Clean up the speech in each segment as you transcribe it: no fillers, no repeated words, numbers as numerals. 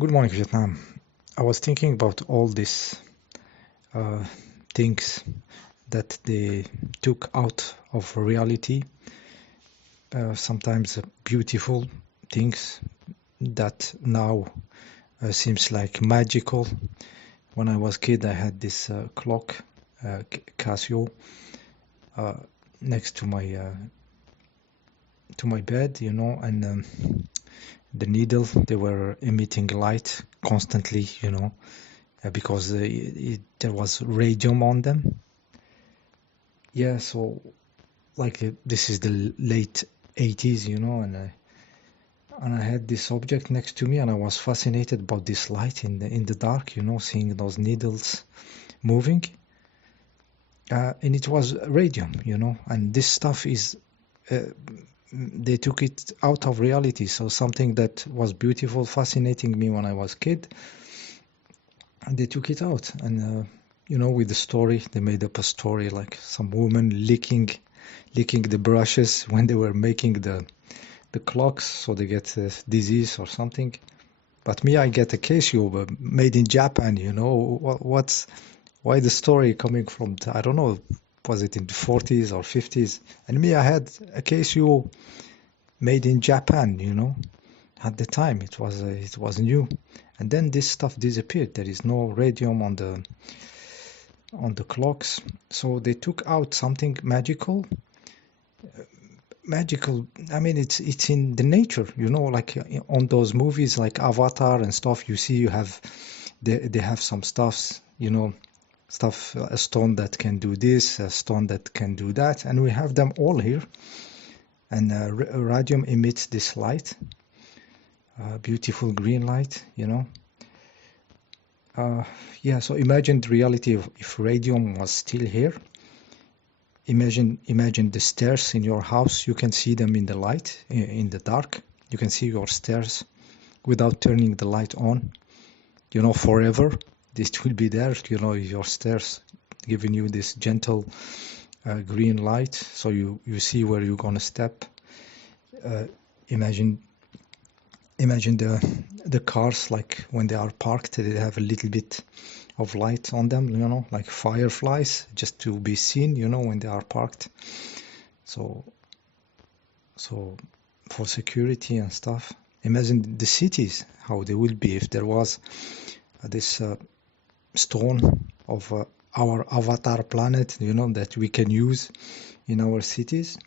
Good morning, Vietnam. I was thinking about all these uh, things that they took out of reality, sometimes beautiful things that now seems like magical. When I was a kid, I had this clock, Casio, uh, next to my bed, and the needle, they were emitting light constantly, because there was radium on them. Yeah, so like this is the late 80s, and I had this object next to me, and I was fascinated about this light in the dark, seeing those needles moving, and it was radium, and this stuff is. They took it out of reality, so something that was beautiful, fascinating me when I was a kid, they took it out, and with the story, they made up a story like some woman licking the brushes when they were making the clocks, so they get a disease or something. But me, I get a Casio made in Japan. Why the story coming from? I don't know. Was it in the 40s or 50s? And me, I had a Casio made in Japan. At the time it was new, and then this stuff disappeared. There is no radium on the clocks, so they took out something magical. I mean, it's in the nature, like on those movies like Avatar and stuff. You see, they have some stuffs, stuff, a stone that can do this, a stone that can do that, and we have them all here. And radium emits this light, beautiful green light, yeah, so imagine the reality of if radium was still here. Imagine the stairs in your house. You can see them in the light, in the dark. You can see your stairs without turning the light on. Forever. This will be there. Your stairs giving you this gentle green light, so you see where you're gonna step. Imagine the cars, like when they are parked, they have a little bit of light on them, like fireflies, just to be seen, when they are parked. So for security and stuff. Imagine the cities, how they will be if there was this stone of our avatar planet, that we can use in our cities.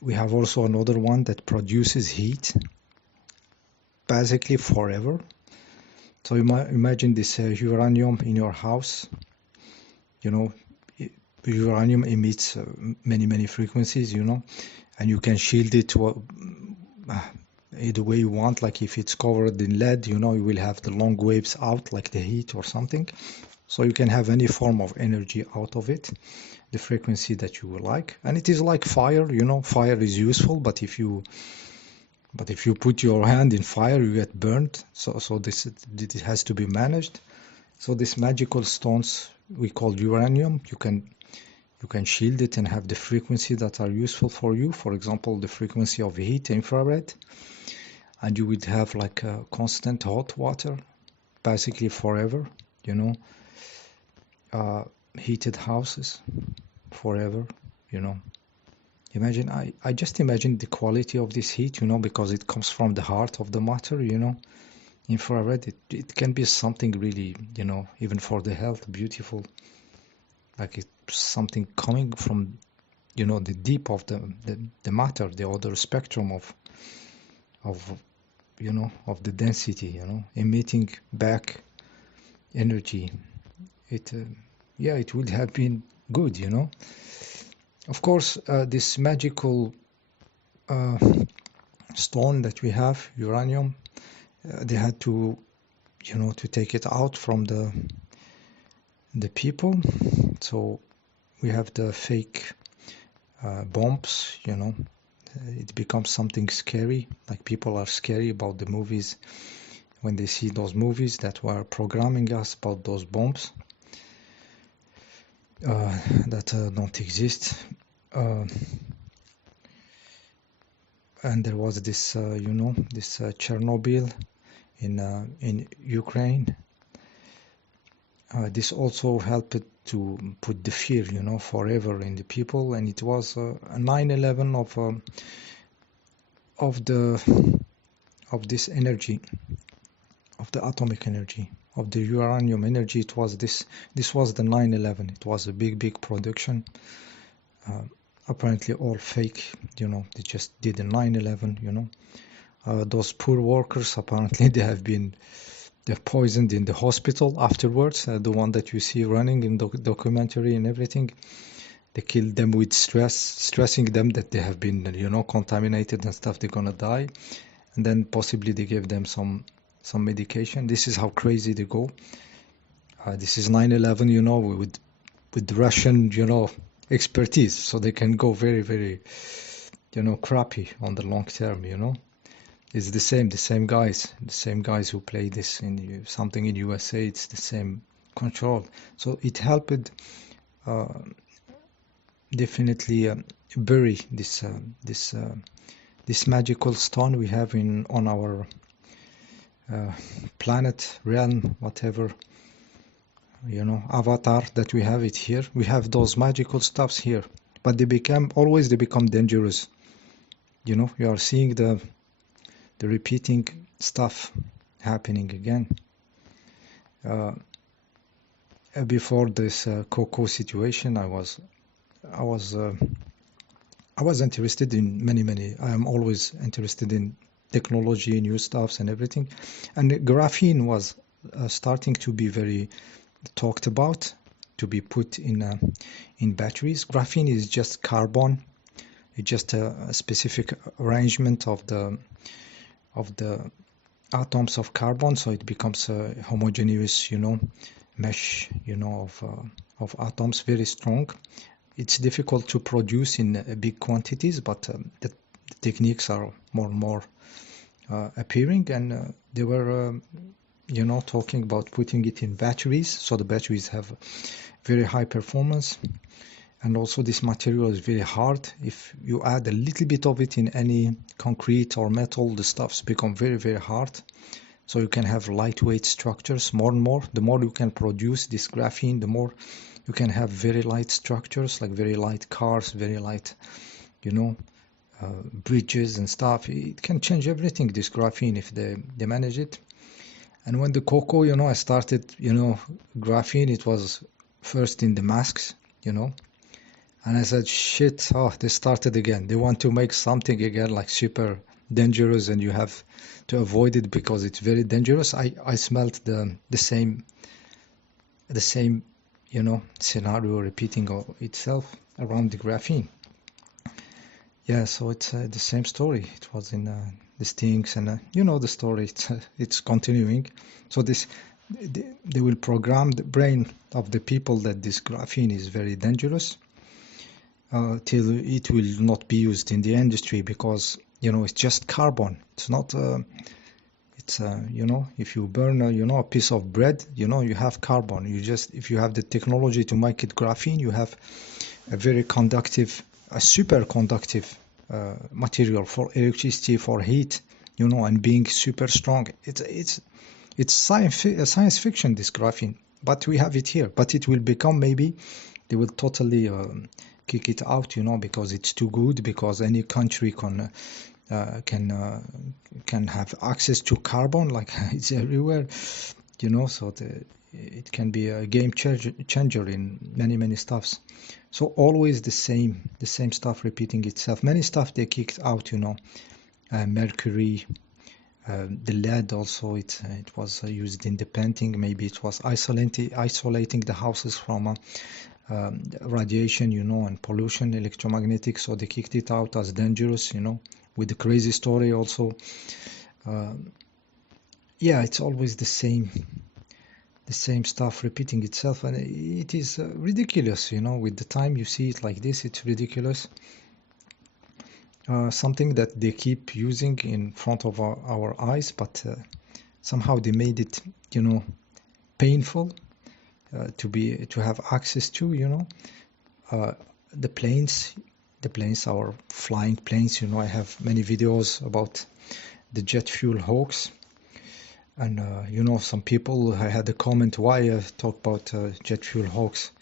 We have also another one that produces heat basically forever. So imagine this uranium in your house. Uranium emits many frequencies, and you can shield it the way you want. Like if it's covered in lead, you will have the long waves out, like the heat or something. So you can have any form of energy out of it, the frequency that you would like. And it is like fire, fire is useful, but if you put your hand in fire, you get burned. So this it has to be managed. So these magical stones we call uranium, you can shield it and have the frequency that are useful for you. For example, the frequency of heat, infrared, and you would have like a constant hot water, basically forever. Heated houses forever. Imagine, I just imagine the quality of this heat, because it comes from the heart of the matter, infrared, it can be something really, even for the health, beautiful, like it's something coming from, the deep of the matter, the other spectrum of the density, emitting back energy. It would have been good, Of course, this magical stone that we have, uranium, they had to take it out from the people. So we have the fake bombs, it becomes something scary, like people are scary about the movies when they see those movies that were programming us about those bombs that don't exist. And there was this, this Chernobyl in Ukraine. This also helped to put the fear, forever in the people, and it was a 9/11 of the of this energy, of the atomic energy, of the uranium energy. It was this was the 9/11. It was a big production. Apparently all fake, they just did a 9/11. Those poor workers, apparently they're poisoned in the hospital afterwards. The one that you see running in the documentary and everything, they killed them with stressing them that they have been, contaminated and stuff. They're gonna die, and then possibly they gave them some medication. This is how crazy they go. This is 9/11, with Russian, expertise, so they can go very, crappy on the long term. It's the same guys who play this in something in USA. It's the same control. So it helped definitely bury this magical stone we have on our planet, realm, whatever, avatar that we have it here. We have those magical stuffs here, but they become dangerous. You are seeing the repeating stuff happening again. Before this cocoa situation, I was interested in many. I am always interested in technology, new stuffs, and everything. And graphene was starting to be very talked about, to be put in batteries. Graphene is just carbon. It's just a specific arrangement of the atoms of carbon, so it becomes a homogeneous, mesh, of atoms, very strong. It's difficult to produce in big quantities, but the techniques are more and more appearing, and they were, talking about putting it in batteries, so the batteries have very high performance. And also this material is very hard. If you add a little bit of it in any concrete or metal, the stuffs become very hard. So you can have lightweight structures more and more. The more you can produce this graphene, the more you can have very light structures, like very light cars, very light, bridges and stuff. It can change everything, this graphene, if they manage it. And when the cocoa, I started, graphene, it was first in the masks, and I said, shit, they started again. They want to make something again like super dangerous, and you have to avoid it because it's very dangerous. I smelled the same scenario repeating itself around the graphene. Yeah, so it's the same story. It was in the Stinks, and the story. It's continuing. So they will program the brain of the people that this graphene is very dangerous. Till it will not be used in the industry, because it's just carbon. It's not if you burn a piece of bread, you have carbon. If you have the technology to make it graphene, you have a very conductive, a superconductive material for electricity, for heat, and being super strong. It's science fiction, this graphene, but we have it here. But it will become, maybe they will totally kick it out, because it's too good, because any country can have access to carbon, like it's everywhere, so it can be a game changer in many stuffs. So always the same stuff repeating itself. Many stuff they kicked out, mercury, the lead also, it was used in the painting. Maybe it was isolating the houses from radiation, and pollution, electromagnetic, so they kicked it out as dangerous, with the crazy story also. Yeah, it's always the same stuff repeating itself, and it is ridiculous, with the time you see it like this, it's ridiculous. Something that they keep using in front of our eyes, but somehow they made it, painful to have access to, the planes, our flying planes. I have many videos about the jet fuel hoax. And you know, some people I had a comment why I talk about jet fuel hoax.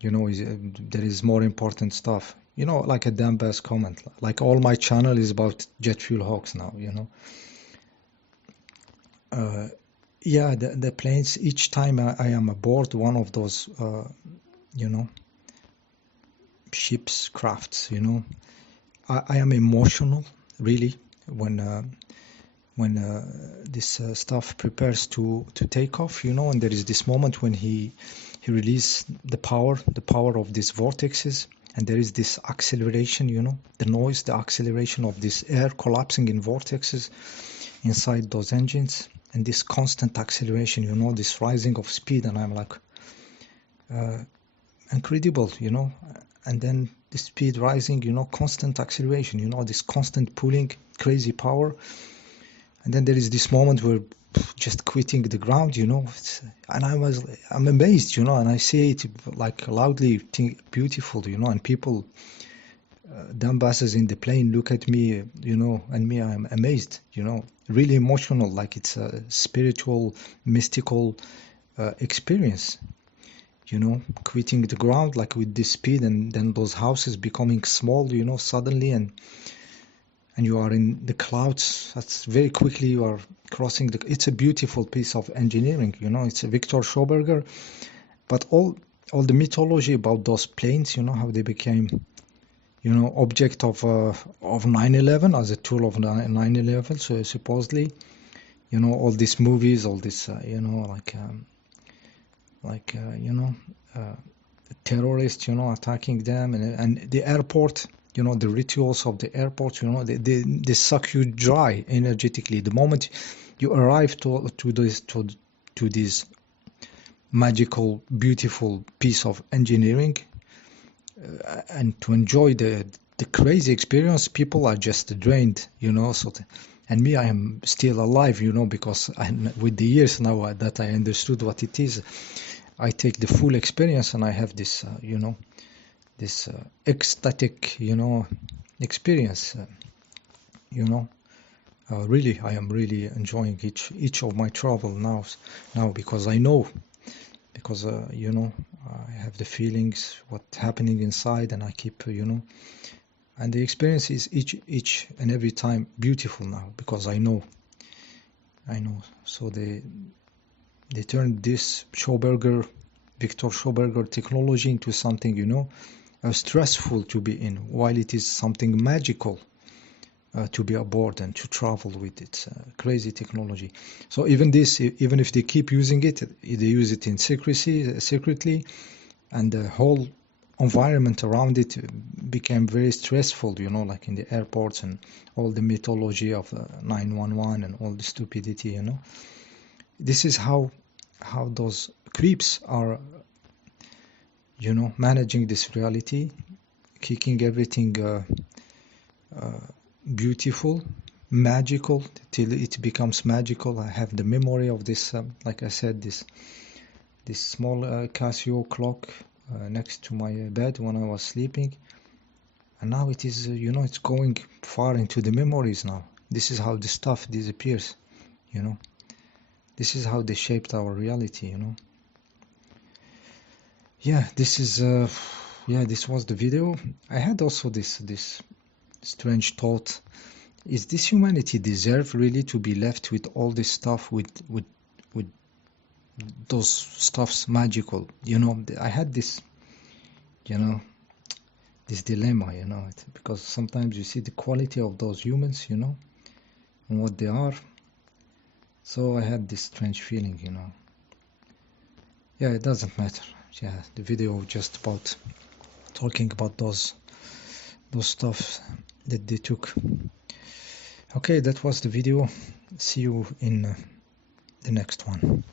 You know, there is more important stuff. You know, like a damn best comment. Like all my channel is about jet fuel hoax now. You know, yeah, the planes. Each time I am aboard one of those, you know, ships, crafts. You know, I am emotional really when this stuff prepares to take off, you know, and there is this moment when he released the power of these vortexes, and there is this acceleration, you know, the noise, the acceleration of this air collapsing in vortexes inside those engines, and this constant acceleration, you know, this rising of speed, and I'm like, incredible, you know, and then the speed rising, you know, constant acceleration, you know, this constant pulling, crazy power. And then there is this moment where just quitting the ground, you know, and I'm amazed, you know, and I say it like loudly, beautiful, you know, and people, the ambassadors in the plane look at me, you know, and me, I'm amazed, you know, really emotional, like it's a spiritual, mystical experience, you know, quitting the ground like with this speed, and then those houses becoming small, you know, suddenly, and you are in the clouds. That's very quickly you are crossing the. It's a beautiful piece of engineering, you know. It's a Victor Schauberger, but all the mythology about those planes, you know, how they became, you know, object of 9/11 as a tool of 9/11. So supposedly, you know, all these movies, all this, you know, you know, terrorists, you know, attacking them, and the airport, you know, the rituals of the airport, you know, they suck you dry energetically. The moment you arrive to this magical, beautiful piece of engineering, and to enjoy the crazy experience, people are just drained, you know. And me, I am still alive, you know, because with the years now that I understood what it is, I take the full experience, and I have this, you know, this ecstatic, you know, experience, you know. Really, I am really enjoying each of my travel now because I know, because you know, I have the feelings what's happening inside, and I keep, you know, and the experience is each and every time beautiful now because I know. So they turned this Victor Schauberger technology into something, you know, stressful to be in, while it is something magical to be aboard and to travel with. It's crazy technology. So even if they keep using it, they use it in secretly, and the whole environment around it became very stressful, you know, like in the airports and all the mythology of 911 and all the stupidity, you know. This is how those creeps are, you know, managing this reality, kicking everything beautiful, magical, till it becomes magical. I have the memory of this, like I said, this small Casio clock next to my bed when I was sleeping, and now it is, you know, it's going far into the memories now. This is how the stuff disappears, you know. This is how they shaped our reality, you know. Yeah, this is yeah, this was the video. I had also this strange thought: is this humanity deserve really to be left with all this stuff, with those stuffs magical, you know? I had this, you know, this dilemma, you know, because sometimes you see the quality of those humans, you know, and what they are. So I had this strange feeling, you know. Yeah, it doesn't matter. Yeah, the video just about talking about those stuff that they took. Okay, that was the video. See you in the next one.